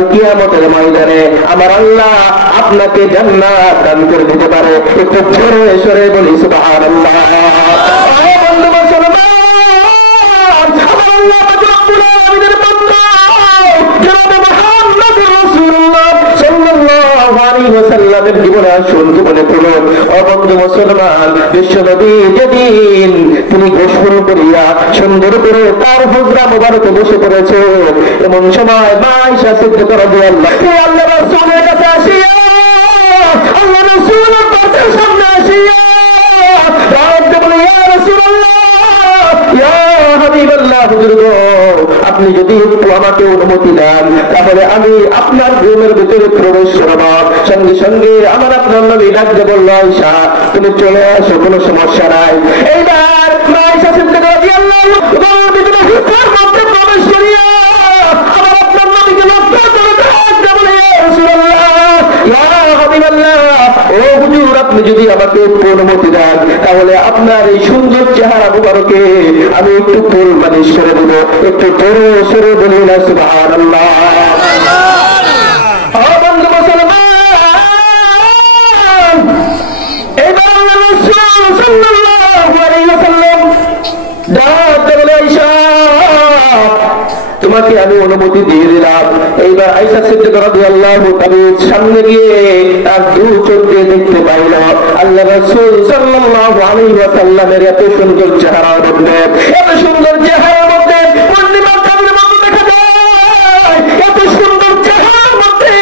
কাল কিয়ামতের ময়দানে আমার আল্লাহ আপনাকে জান্নাত দান করে দিতে পারে। একটু জোরে সরে বলি সুবহানাল্লাহ। বন্ধু মুসলমান, আল্লাহ রাব্বুল আলামিনের বান্দা জনাব মুহাম্মদ রাসূলুল্লাহ সাল্লাল্লাহু আলাইহি ওয়াসাল্লামের জীবনে আসুন, জীবনে পড়ুন। ও বন্ধু মুসলমান, বিশ্বনবী যেদিন তিনি গোসল করিয়া সুন্দর করে তার হুজরা মুবারকে বসে পড়েছে, এমন সময় মা আয়েশা সিদ্দিকা রাদিয়াল্লাহু আনহা আল্লাহ রাসূলের কাছে আসিয়া, আল্লাহ রাসূলের পাশের সামনে আসিয়া ডাকতে বলে, ইয়া রাসূলুল্লাহ, ইয়া হাবিবাল্লাহ, হুজুর গো, আপনি যদি একটু আমাকে অনুমতি দেন তাহলে আমি আপনার রুমের ভিতরে প্রবেশ করব। সঙ্গে সঙ্গে আমার আপনার নবী ডাকতে বলল, আয়েশা তুমি চলে আসো, কোনো সমস্যা নাই। এইবার মা আয়েশা সিদ্দিকা রাদিয়াল্লাহু আনহা ভিতরে হুজুর মধ্যে প্রবেশ করিয়া আমার আপনার নবীকে লক্ষ্য করে ডাকতে বলে, ইয়া রাসূলুল্লাহ, ইয়া হাবিবাল্লাহ, ও হুজুর, আপনি যদি আমাকে একটু অনুমতি দেন তাহলে আপনার এই সুন্দর চেহারা মুবারকে আমি একটু ফুল মালিশ করে দেব। একটু জোরে সরে বলি না সুবহানাল্লাহ। বন্ধু মুসলমান, এইবার আল্লাহ রাসূল সাল্লাল্লাহু আলাইহি ওয়াসাল্লাম ডাকতে বলে, আয়েশা তোমাকে আমি অনুমতি দিয়ে দিলাম। এইবার আয়েশা সিদ্দিকা রাদিয়াল্লাহু তাআলা সামনে গিয়ে তার দু চোখ দিয়ে দেখতে পাইল আল্লাহ রাসূল সাল্লাল্লাহু আলাইহি ওয়াসাল্লামের এত সুন্দর চেহারার মধ্যে, এত সুন্দর চেহারার মধ্যে পূর্ণিমা চাঁদের মতো দেখা যায়, এত সুন্দর চেহারার মধ্যে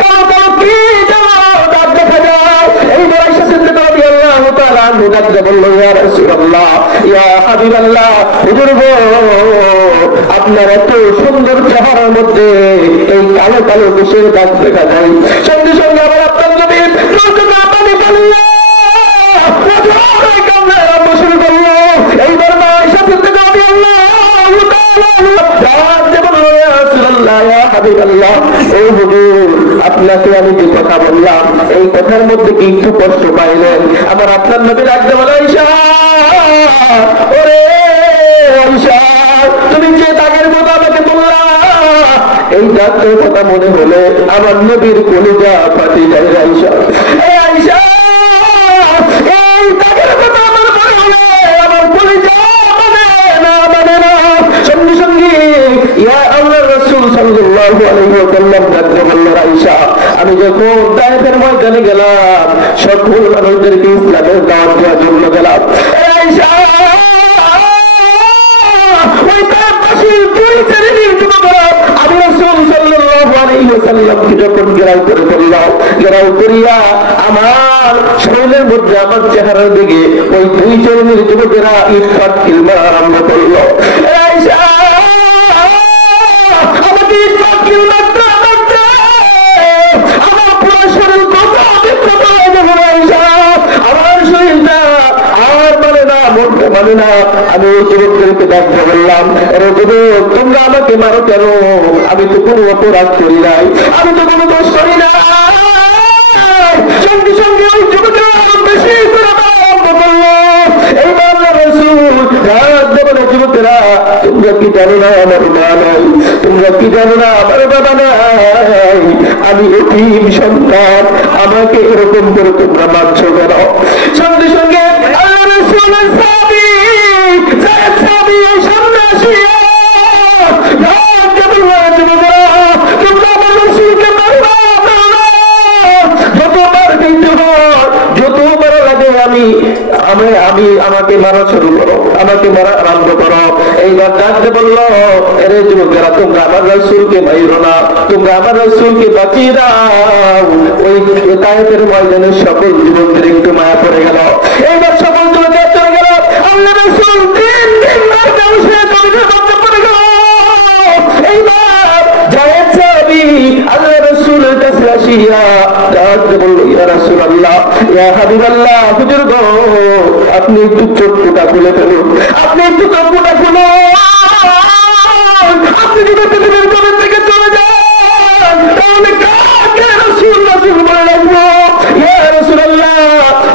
কালো কালো কি যেন দাগ দেখা যায়। এইবার আয়েশা সিদ্দিকা রাদিয়াল্লাহু তাআলা ডাকতে বলল, ইয়া রাসূলুল্লাহ, ইয়া হাবিবাল্লাহ, হুজুর গো, আপনার এত সুন্দর চেহারার মধ্যে এই কালো কালো কিসের দাগ দেখা যায়? সঙ্গে সঙ্গে আবার আপনার নবী পানি পালিয়ে শুরু করলো। এইবার মা আয়েশা সিদ্দিকা রাদিয়াল্লাহু তাআলা বলল, ইয়া রাসূলুল্লাহ, ইয়া হাবিবাল্লাহ, ও হুজুর, আপনাকে আমি যে কথা বললাম এই কথার মধ্যে কি একটু কষ্ট পাইলেন? আমার আপনার নবী ডাকতে বলে, আয়েশা, ওরে আয়েশা, তুমি যে দাগের কথা আমাকে বললা, এই দাগের কথা মনে হলে আমার নবীর কলিজা ফাটি যায়। আয়েশা, এই আয়েশা, এই দাগের কথা আমার মনে হলে আমার কলিজা মানে না। সঙ্গে সঙ্গে ইয়া আল্লাহর রাসূল সাল্লাল্লাহু আলাইহি ওয়াসাল্লাম ডাকতে বলল, আয়েশা, আমি যখন তায়েফের ময়দানে গেলাম সকল মানুষদেরকে ইসলামের দাওয়াত দেওয়ার জন্য গেলাম। আয়েশা, ওই তায়েফবাসী দুই শ্রেণীর যুবকরা আমি রাসূল সাল্লাল্লাহু আলাইহি ওয়াসাল্লামকে যখন ঘেরাও করে ফেললাম, ঘেরাও করিয়া আমার শরীরের মধ্যে আমার চেহারার দিকে ওই দুই শ্রেণীর যুবকেরা ইটপাট কিলমা আরম্ভ করলো। আয়েশা, আমাকে ইটপাট কিলমা আমার পুরো শরীর কথা বিপ্রত হয়ে যাবে। আয়েশা, আমার শরীরটা আর মানে না, মনটা মানে না। আমি ওই যুবকদেরকে ডাকতে বললাম, আরে যুবক, তোমরা আমাকে মারো কেন? আমি তো কোনো অপরাধ করি নাই, আমি তো কোনো দোষ করি না। সঙ্গে সঙ্গে ওই যুবকেরা বেশি করে আরম্ভ করলো। এইবার আল্লাহ রাসূল ডাকতে বলে, যুবকেরা, তোমরা কি জানো না আমার মা নাই? তোমরা কি জানো না আমার বাবা নাই? আমি এতিম সন্তান, আমাকে এরকম করে তোমরা মারছো কেন? সঙ্গে সঙ্গে আল্লাহ রাসূলের সাহাবী সামনে আসিয়া ডাকতে বলল, যুবকেরা, তোমরা আমার রাসূলকে মারবা না। যতবার দিতে হয়, যতবার লাগে আমাকে মারা শুরু করো, আমাকে মারা আরম্ভ করো। এইবার ডাকতে বলল, এরে যুবকেরা, তোমরা আমার রাসূলকে মাইরো না, তোমরা আমার রাসূলকে বাঁচিয়ে দাও। ওই তায়েফের ময়দানে সকল যুবকদের একটু মায়া পড়ে গেল। এইবার সকল যুবকেরা চলে গেল। আল্লাহ রাসূল তিন মার ব্যবসায় পড়ে গেল। এইবার জায়েদ সাহাবী আল্লাহ রাসূলের কাছে আসিয়া ডাকতে বলল, ইয়া রাসূলুল্লাহ, ইয়া হাবিবাল্লাহ, হুজুর গো, আপনি একটু চোখটা খুলে ফেলুন, আপনি একটু চোখটা খুলুন। আপনি যদি পৃথিবীর জমিন থেকে চলে যান তাহলে কাকে রাসূল বলে রাখবো? ইয়া রাসূলুল্লাহ,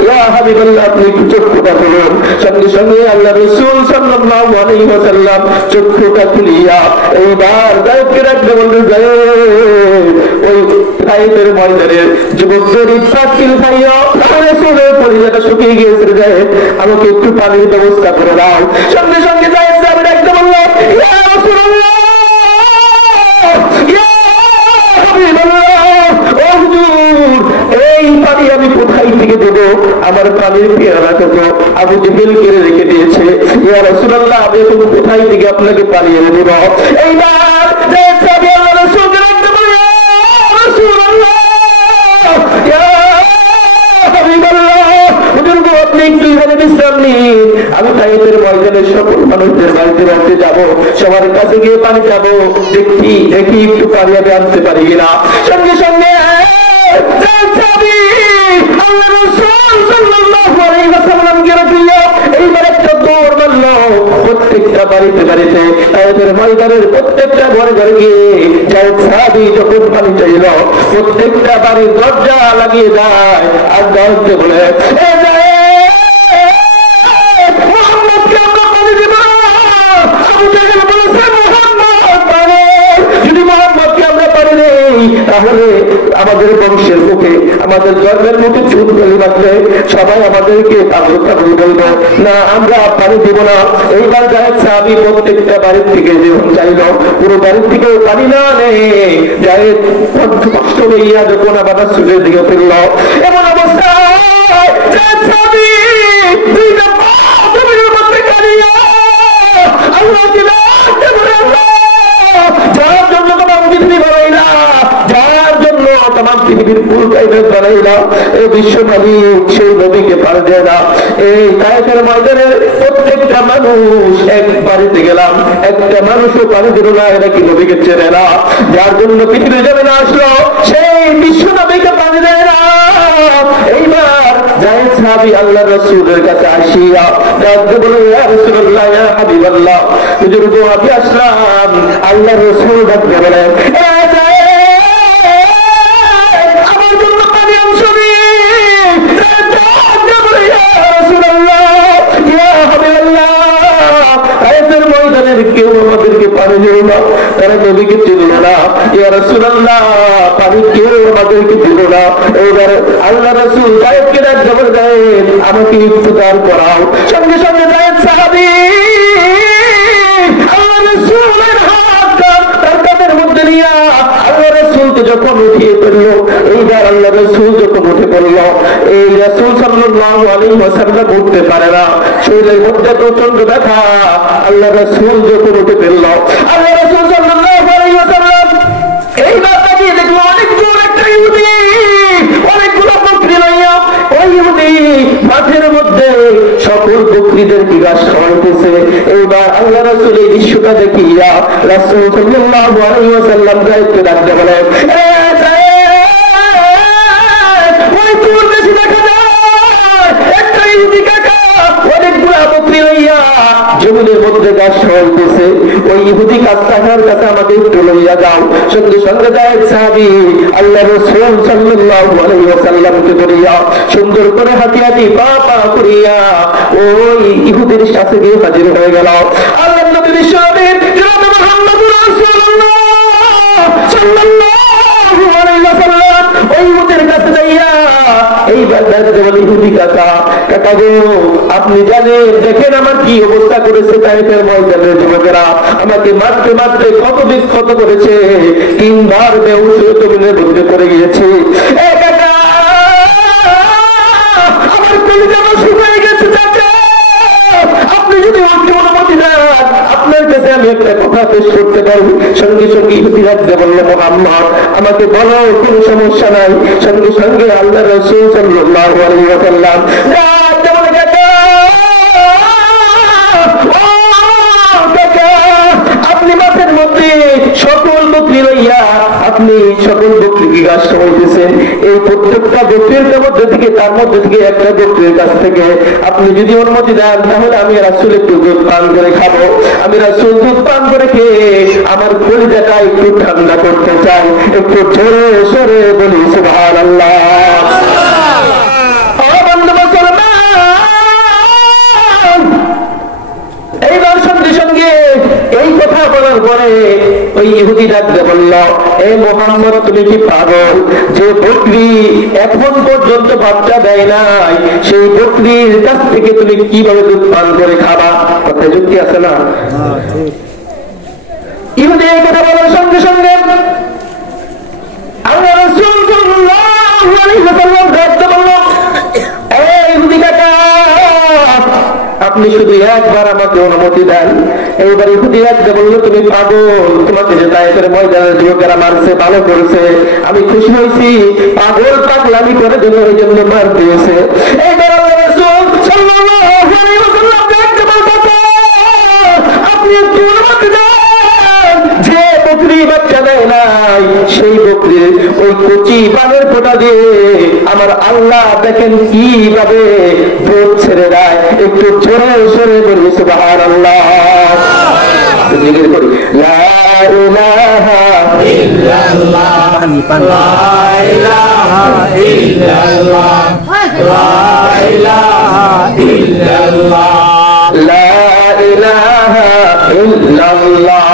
ইয়া হাবিবাল্লাহ, আপনি একটু চোখটা খুলুন। সঙ্গে সঙ্গে আল্লাহ রাসূল সাল্লাল্লাহু আলাইহি ওয়াসাল্লাম চোখটা খুলিয়া এইবার গায়েবকে ডাকতে বললেন, গায়েব, তাইফের ময়দানের যুবকদের ইফতার খাইয়া রাসূলের পরিজাটা শুকিয়ে গিয়েছে, যায় আমাকে একটু পানির ব্যবস্থা করে দাও। সঙ্গে সঙ্গে যায় সাহাবী একদম বলল, ইয়া রাসূলুল্লাহ, ইয়া হাবিবাল্লাহ, ও হুজুর, এই পানি আমি কোথায় থেকে দেব? আমার পানির পেয়ালা কত আবু জেহেল কেড়ে রেখে দিয়েছে। ইয়া রাসূলুল্লাহ, আমি এখন কোথায় থেকে আপনাকে পানি এনে দেব? এইবার যায় সাহাবী আল্লাহর রাসূলকে ডাকতে বলল, ইয়া রাসূলুল্লাহ, ইয়া হাবিবাল্লাহ, হুজুর গো, আপনি একটু এখানে বিশ্রাম নিন, আমি তাইফের ময়দানে সকল মানুষদের বাড়িতে বাড়িতে যাব, সবার কাছে গিয়ে পানি যাবো, দেখি একটু পানি আমি আনতে পারি কিনা। সঙ্গে সঙ্গে প্রত্যেকটা বাড়িতে বাড়িতে ময়দানের প্রত্যেকটা ঘরে ঘরে গিয়ে সাহাবী যখন পানি চাইল, প্রত্যেকটা বাড়ির দরজা লাগিয়ে দেয় আর দরজা বলে, তাহলে আমাদের বংশের মুখে, আমাদের জন্মের মুখে চুপ করে রাখলে সবাই আমাদেরকে পাগলতা বলবে না, আমরা পানি দিব না। এইবার যায় সাহাবী প্রত্যেকটা বাড়ির থেকে যখন চাইল, পুরো বাড়ির থেকে পানি না নেই, যায় কষ্ট লইয়া যখন আবার রাসূলের দিকে ফিরল, এমন অবস্থায় সাহাবী দুইটা পা জমির মধ্যে কাঁদিয়া আল্লাহকে ডাকতে বলে, যার জন্য তোমার পৃথিবী বানাইলা, যার জন্য তোমার পৃথিবীর ফুল কাইফের বানাইলা, এই বিশ্ব মালিক সেই নবীকে পার দেয় না। এই তাইফের ময়দানের প্রত্যেকটা মানুষ এক বাড়িতে গেলাম, একটা মানুষও পানি দিল না, এরা কি নবীকে চেনে না? যার জন্য পৃথিবী যাবে না আসলো, সেই বিশ্ব নবীকে পানি দেয় না। এইবার যায় সাহাবী আল্লাহ রাসূলের কাছে আসিয়া ডাকতে বলে, ইয়া রাসূলুল্লাহ, ইয়া হাবিবাল্লাহ, হুজুর গো, আমি আসলাম। আল্লাহ রাসূল ডাকতে বলেন, আমার জন্য পানি আনছো নি? ময়দানের কেউ আমাদেরকে পানি দিল না, তারা নবীকে চিনল না। ইয়া রাসূলুল্লাহ, পানি কেউ আমাদেরকে দিল না। এইবার আল্লাহ রাসূল যায়েদকে ডাকতে বলে, যায়েদ, আমাকে ইফতার করাও। সঙ্গে সঙ্গে যায়েদ সাহাবী আল্লাহ রাসূলের হাতটা তার কাঁধের মধ্যে নিয়ে আল্লাহ রাসূলকে যখন উঠিয়ে ফেললো, এইবার আল্লাহ রাসূল যখন উঠে পড়লো, এই রাসূল সাল্লাল্লাহু আলাইহি ওয়াসাল্লাম উঠতে পারে না, শরীরের মধ্যে প্রচন্ড ব্যথা। আল্লাহ রাসূল যখন উঠে ফেললো, আল্লাহ রাসূল সাল্লাল্লাহু আলাইহি ওয়াসাল্লাম এইবার তাকিয়ে দেখলো অনেক দূর একটা ইহুদি অনেকগুলো বকরি লইয়া, ওই ইহুদি মাঠের মধ্যে সকল বকরিদের ঘাস খাওয়াইতেছে। এইবার আল্লাহ রাসূল এই দৃশ্যটা দেখিয়া রাসূল সাল্লাল্লাহু আলাইহি ওয়াসাল্লাম যায়েদকে ডাকতে বলেন, ওই দূর বেশি দেখা যায় একটা ইহুদি কাকা অনেকগুলা বকরি লইয়া জমিনের মধ্যে ঘাস খাওয়াইতেছে, ওই ইহুদি কাকার কাছে আমাকে একটু লইয়া যাও। সঙ্গে সঙ্গে যায় সাহাবী আল্লাহ রাসূল সাল্লাল্লাহু আলাইহি ওয়াসাল্লামকে ধরিয়া সুন্দর করে হাঁটি হাঁটি পা পা করিয়া ওই ইহুদির সাথে গিয়ে হাজির হয়ে গেল। আল্লাহর নবী বিশ্বনবী জনাব মুহাম্মদুর রাসূলুল্লাহ সাল্লাল্লাহু আলাইহি ওয়াসাল্লাম ওই ইহুদির কাছে যাইয়া এইবার বলে, ইহুদি কাকা, কাকা গো, আপনি জানেন, দেখেন আমার কি অবস্থা করেছে তাইফের ময়দানের যুবকেরা, আমাকে মারতে মারতে কত বিক্ষত করেছে, 3 বার বেহুশ হয়ে জমিনের মধ্যে পড়ে গিয়েছে। কাকা, আমার কলিজা শুকিয়ে গেছে, চাচা, আপনি যদি আমাকে অনুমতি দেন, আপনার কাছে আমি একটা কথা পেশ করতে পারি। সঙ্গে সঙ্গে ইহুদি রাখতে বললো, মুহাম্মদ, আমাকে বলো, কোনো সমস্যা নাই। সঙ্গে সঙ্গে আল্লাহ রাসূল সাল্লাল্লাহু আলাইহি ওয়াসাল্লাম আপনি মাঠের মধ্যে সকল বকরি লইয়া আপনি সকল বকরিকে ঘাস খাওয়াইতেছেন, এই প্রত্যেকটা বকরির মধ্যে থেকে তার মধ্যে থেকে একটা বকরির কাছ থেকে আপনি যদি অনুমতি দেন, তাহলে আমি রাসূল একটু দুধ পান করে খাবো। আমি রাসূল দুধ পান করে খেয়ে আমার কলিজাটা একটু ঠান্ডা করতে চাই। একটু জোরে সরে বলি সুবহানাল্লাহ। এইবার সঙ্গে সঙ্গে এই কথা বলার পরে ওই ইহুদি ডাকতে বলল, এ মুহাম্মদ তুমি কি পাগল? যে বকরি এখন পর্যন্ত বাচ্চা দেয় নাই, সেই বকরির কাছ থেকে তুমি কিভাবে দুধ পান করে খাবা? কথায় যুক্তি আছে না? ইহুদি এই কথা বলার সঙ্গে সঙ্গে আল্লাহ রাসূল সাল্লাল্লাহু আলাইহি ওয়াসাল্লাম ডাকতে বলল, এ ইহুদি কাকা, আপনি শুধু একবার আমাকে অনুমতি দেন। এইবার ইহুদি ডাকতে বলল, তুমি পাগল, তোমাকে যে তায়েফের ময়দানের যুবকেরা মারছে, ভালো করেছে, আমি খুশি হয়েছি, পাগল পাগলামি করে জন্য এই জন্য মার দিয়েছে। এইবার আল্লাহ রাসূল সাল্লাল্লাহু আলাইহি ওয়াসাল্লাম ডাকতে বলতেছে, আপনি একটু অনুমতি দেন, যে বকরি বাচ্চা দেয় নাই সেই বকরির ওই কচি বানের ফোঁটা দিয়ে আমার আল্লাহ দেখেন কিভাবে দুধ ছেড়ে দেয়। একটু জোরে সরে বলি সুবহানাল্লাহ, জিকির করি লা ইলাহা ইল্লাল্লাহ, লা ইলাহা ইল্লাল্লাহ, লা ইলাহা ইল্লাল্লাহ, লা ইলাহা ইল্লাল্লাহ।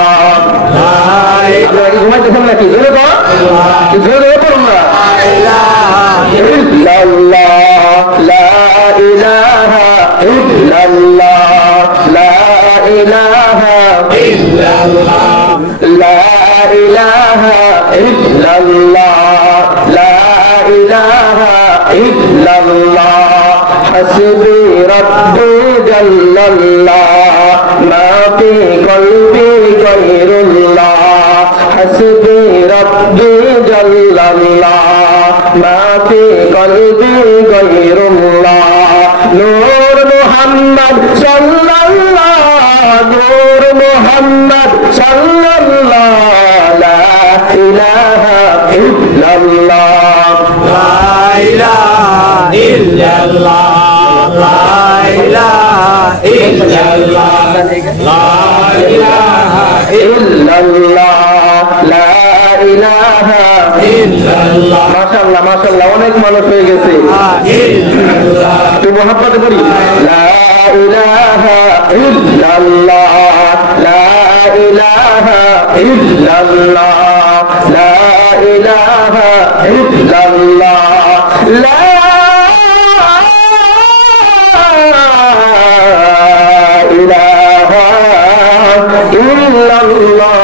ঘুমাইতে ফোন নাকি? জোরে বল, জোরে বলুন না। ইল্লাল্লাহ, লা ইলাহা ইল্লাল্লাহ, লা ইলাহা ইল্লাল্লাহ, লা ইলাহা ইল্লাল্লাহ, লা ইলাহা ইল্লাল্লাহ। হাসবি রাব্বি জাল্লাল্লাহ, মা ফি কলবি গায়রুল্লাহ, হাসবি রাব্বি জাল্লাল্লাহ, মা ফি কলবি গায়রুল্লাহ। নূর মুহাম্মদ সাল্লাল্লাহ, নূর মুহাম্মদ সাল্লাল্লাহ, লা ইলাহা ইল্লাল্লাহ, লা ইলাহা ইল্লাল্লাহ, লা ইলাহা ইল্লাল্লাহ, লা ইলাহা ইল্লাল্লাহ, লা ইলাহা ইল্লাল্লাহ। মাশাআল্লাহ মাশাআল্লাহ, অনেক মানুষ হয়ে গেছে। তুই মুহাব্বতে করি লা ইলাহা ইল্লাল্লাহ, লা ইলাহা ইল্লাল্লাহ, লা ইলাহা ইল্লাল্লাহ, লা ইলাহা ইল্লাল্লাহ,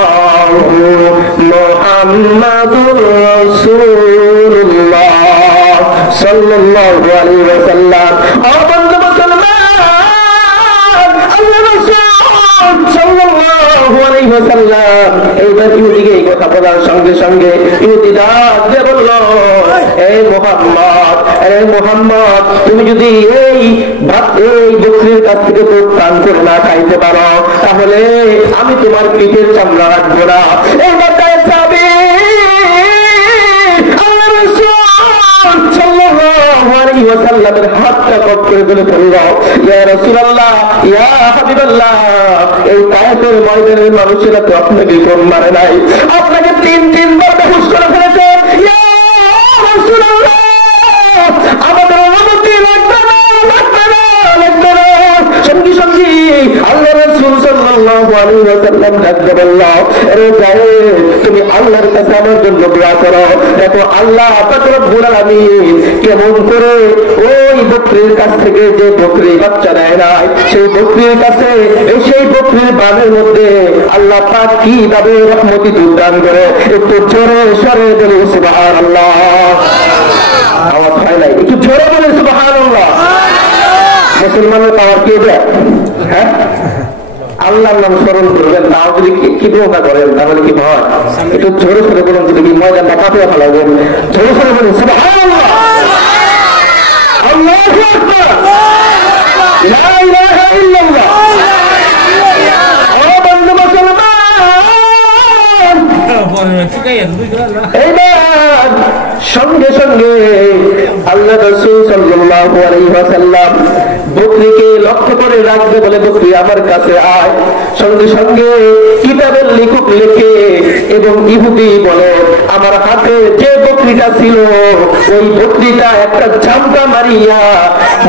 মুহাম্মাদুর রাসূলুল্লাহ সাল্লাল্লাহু আলাইহি ওয়াসাল্লাম। বন্ধু মুসলমান, আল্লাহ রাসূল সাল্লাল্লাহু আলাইহি ওয়াসাল্লাম এইবার ইহুদিকে এই কথা বলার সঙ্গে সঙ্গে ইহুদি ডাক দিয়ে বলল, এ মুহাম্মদ, এ মুহাম্মদ, তুমি যদি এই বকরির কাছ থেকে দুধ পান করে না খাইতে পারো, তাহলে আমি তোমার পিঠের চামড়া রাখবো না। এইবার হাতটা কট করে তুলে ফেলল, ইয়া রাসূলুল্লাহ, ইয়া হাবিবাল্লাহ, এই তায়েফের ময়দানের মানুষেরা তো আপনাকে কোন মারে নাই, আপনাকে তিনবার বেহুশ করে ফেলেছে। ইয়া রাসূলুল্লাহ, আমাদের অনুমতি লাগবে না, লাগবে না, লাগবে না। সঙ্গী সঙ্গী আল্লাহ রাসূল সাল্লাল্লাহু আলাইহি ওয়াসাল্লাম ডাকতে বলল, আরে যায়েদ, তুমি আল্লাহর কাছে আমার জন্য দোয়া করো। দেখো আল্লাহ পাক রব্বুল আলামিন কেমন করে ওই বকরির কাছ থেকে যে বকরি বাচ্চা দেয় নাই, সেই বকরির কাছে সেই বকরির বানের মধ্যে আল্লাহ পাক কিভাবে রহমতি দুধ দান করে। একটু জোরে সরে বলি সুবহানাল্লাহ। আওয়াজ হয় নাই? একটু জোরে বলি সুবহানাল্লাহ। মুসলমানের পাওয়ার কে দেয়? হ্যাঁ, আল্লাহর নাম স্মরণ করবেন, তাও যদি কি দোয়া করেন তাহলে কি হয়? একটু জোরে সরে বলুন, যদি ময়দানটা কাঁপিয়ে ফেলাবেন, জোরে সরে বলুন সুবহানাল্লাহ, আল্লাহু আকবার, লা ইলাহা ইল্লাল্লাহ। ও বন্ধু মুসলমান, এইবার সঙ্গে সঙ্গে আল্লাহ রাসূল সাল্লাল্লাহু আলাইহি ওয়াসাল্লাম বকরিকে লক্ষ্য করে রাখবে বলে, বকরি আমার কাছে আয়। সঙ্গে সঙ্গে কিতাবের লেখক লেখে এবং ইহুদি বলে, আমার হাতে যে বকরিটা ছিল ওই বকরিটা একটা ঝামটা মারিয়া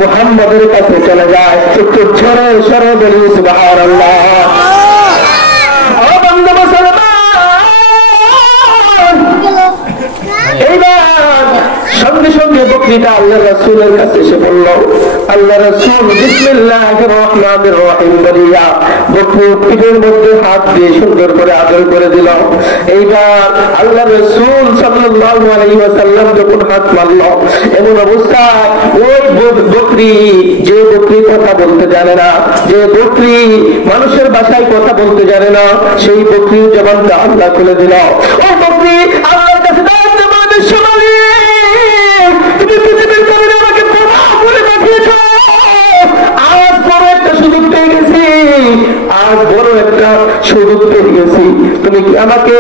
মুহাম্মদের কাছে চলে যায়। একটু ঝরে সরে বলি সুবহানাল্লাহ। ও বন্ধু মুসলমান, বকরিটা আল্লাহ রাসূলের কাছে এসে বলল। আল্লাহ রাসূল বিসমিল্লাহির রহমানির রহিম বলিয়া বকরির পিঠের মধ্যে হাত দিয়ে সুন্দর করে আদর করে দিল। এইবার আল্লাহ রাসূল সাল্লাল্লাহু আলাইহি ওয়াসাল্লাম যখন হাত মারল, এমন অবস্থায় ওই বকরি, যে বকরি কথা বলতে জানে না, যে বকরি মানুষের ভাষায় কথা বলতে জানে না, সেই বকরির জবানটা আল্লাহ খুলে দিল। ওই বকরি আল্লাহর কাছে দাঁড়াতে বলে, তুমি পৃথিবীর কারণে আমাকে প্রভাব করে পাঠিয়েছ, আজ বড় একটা সুযোগ পেয়ে গেছি, আজ বড় একটা সুযোগ পেয়ে গেছি, তুমি আমাকে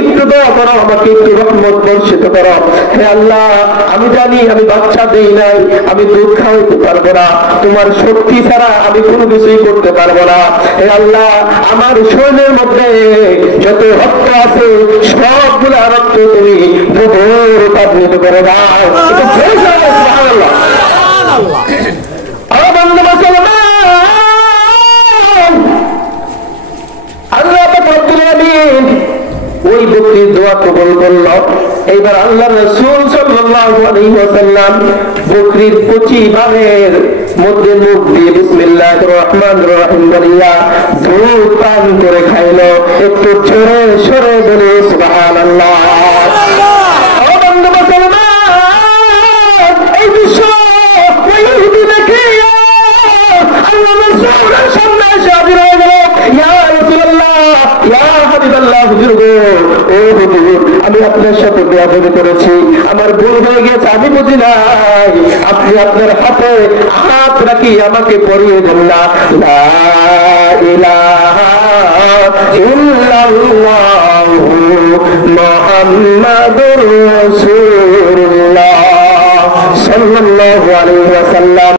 একটু দয়া করো, আমাকে একটু রহমত বর্ষিত করো। হে আল্লাহ, আমি জানি আমি বাচ্চা দেই নাই, আমি দুধ খাওয়াইতে পারবো না, তোমার শক্তি ছাড়া আমি কোনো কিছুই করতে পারবো না। হে আল্লাহ, আমার শরীরের মধ্যে যত রক্ত আছে সবগুলা রক্ত তুমি প্রবাহিত করে দাও। আল্লাহ ওই ব্যক্তির দোয়া কবুল করল। এইবার আল্লাহ রাসূল সাল্লাল্লাহু আলাইহি ওয়াসাল্লাম বকরির কচি বামের মধ্যে মুখ দিয়ে বিসমিল্লাহির রহমানির রহিম বলিয়া দুধ পান করে খাইল। একটু জোরে সরে বলে সুবহানাল্লাহ। এই দৃশ্য ওই ইহুদি দেখে আল্লাহ রাসূলের সামনে এসে হাজির হয়ে গেল। ইয়া রাসূলুল্লাহ, ইয়া হাবিবাল্লাহ, হুজুর গো, ও হুজুর, আমি আপনার সাথে বেয়াদবি করেছি, আমার ভুল হয়ে গেছে, আমি বুঝি নাই, আপনি আপনার হাতে হাত রাখি আমাকে পরিয়ে দেন না। লা ইলাহা ইল্লাল্লাহু মুহাম্মাদুর রাসূলুল্লাহ সাল্লাল্লাহু আলাইহি ওয়াসাল্লাম।